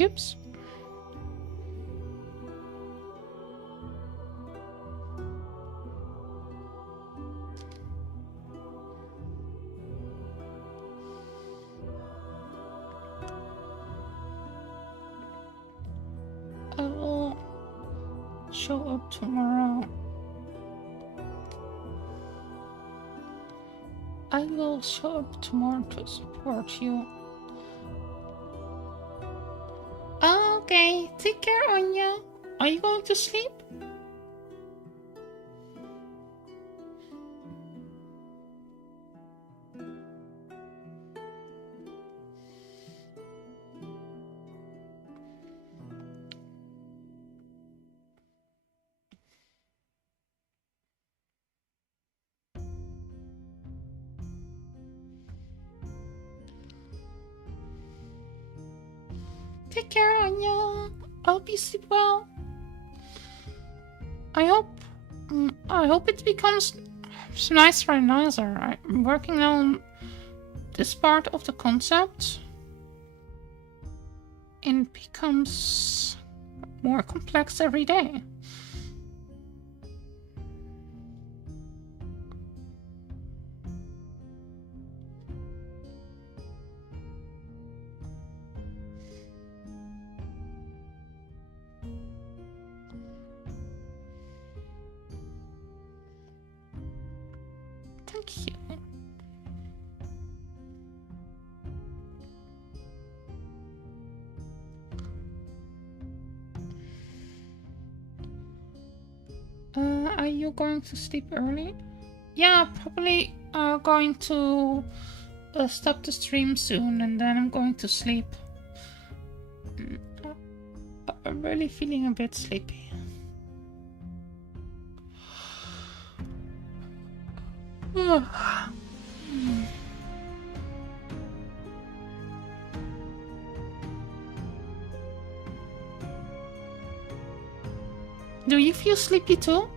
Oops. I will show up tomorrow. I will show up tomorrow to support you. Okay, take care, Anya. Are you going to sleep? Take care, Anya. I hope you sleep well. I hope it becomes nicer and nicer. I'm working on this part of the concept, and it becomes more complex every day. Thank you. Are you going to sleep early? Yeah, probably going to stop the stream soon, and then I'm going to sleep. I'm really feeling a bit sleepy. Do you feel sleepy too?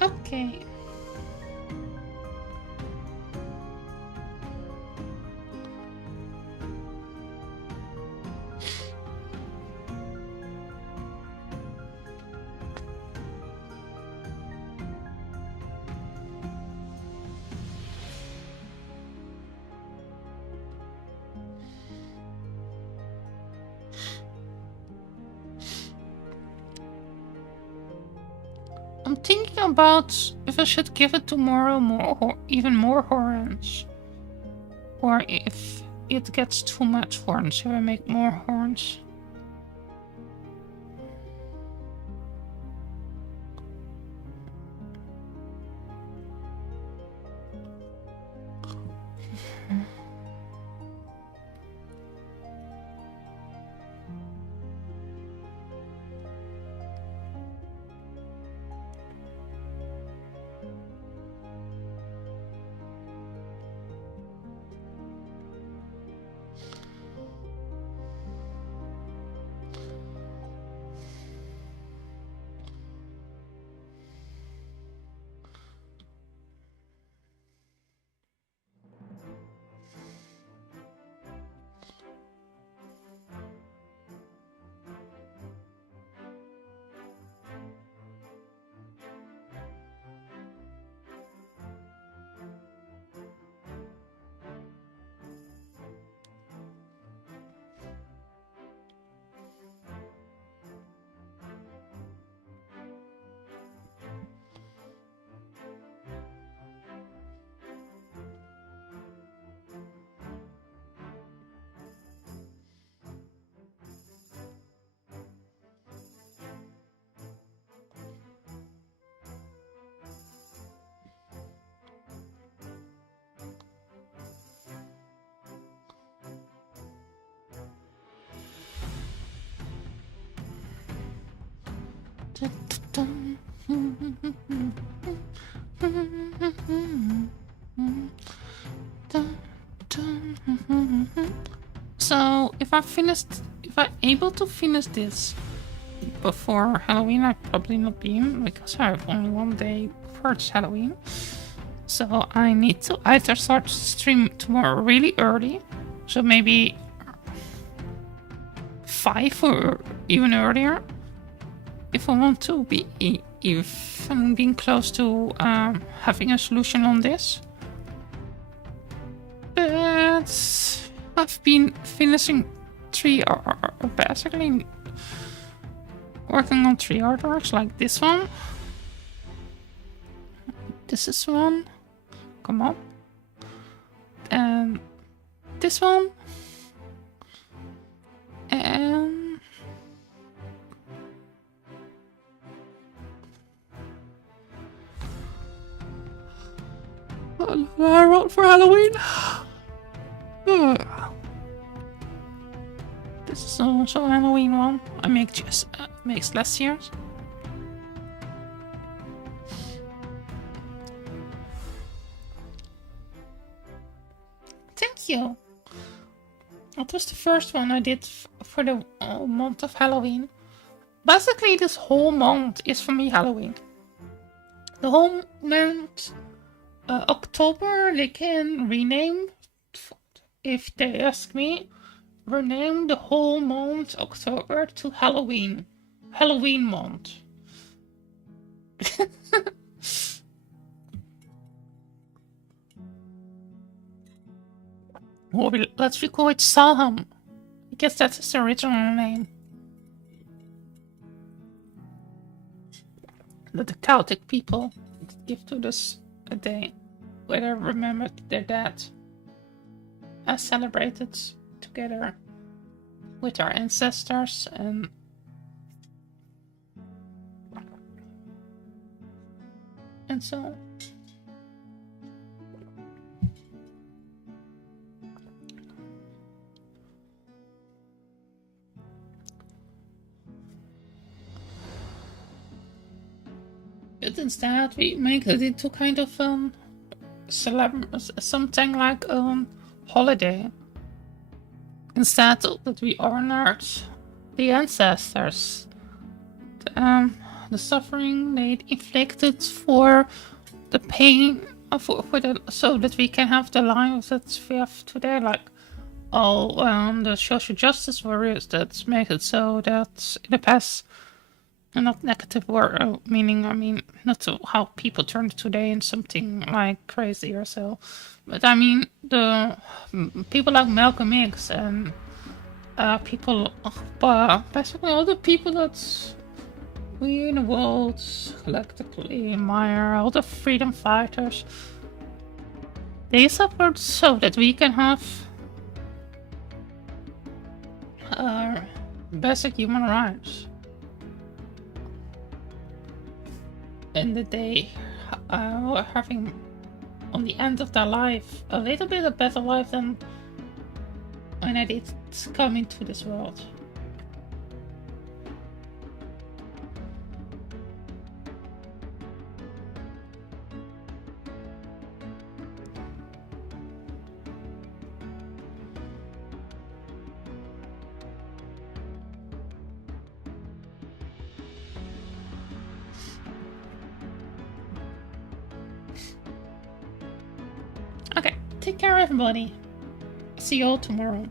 Okay. I'm thinking about if I should give it tomorrow even more horns. Or if it gets too much horns, should I make more horns? Dun, dun, dun. So if I'm able to finish this before Halloween, I probably not be in because I have only one day before it's Halloween. So I need to either start to stream tomorrow really early, so maybe 5 or even earlier, if I want to be, if I'm being close to having a solution on this. But I've been finishing basically working on 3 artworks, like this one. This is one. Come on. And this one. And I wrote for Halloween. This is also a Halloween one. I make just makes last year's. Thank you. That was the first one I did for the month of Halloween. Basically, this whole month is for me Halloween. The whole month, October, they can rename, if they ask me, rename the whole month October to Halloween. Halloween month. Or let's recall it Salham. I guess that's his original name. That the Celtic people give to this a day where they remembered their dead as celebrated together with our ancestors and so on. But instead, we make it into kind of something like holiday. Instead that we honored the ancestors, the suffering they inflicted for the pain so that we can have the lives that we have today, like all the social justice warriors that make it so that in the past. Not negative word, meaning, I mean, not so how people turn today into something like crazy or so. But I mean, the people like Malcolm X and people, basically all the people that we in the world collectively admire, all the freedom fighters, they suffered so that we can have basic human rights. And that they were having, on the end of their life, a little bit of better life than when I did come into this world. Okay, take care everybody. See you all tomorrow.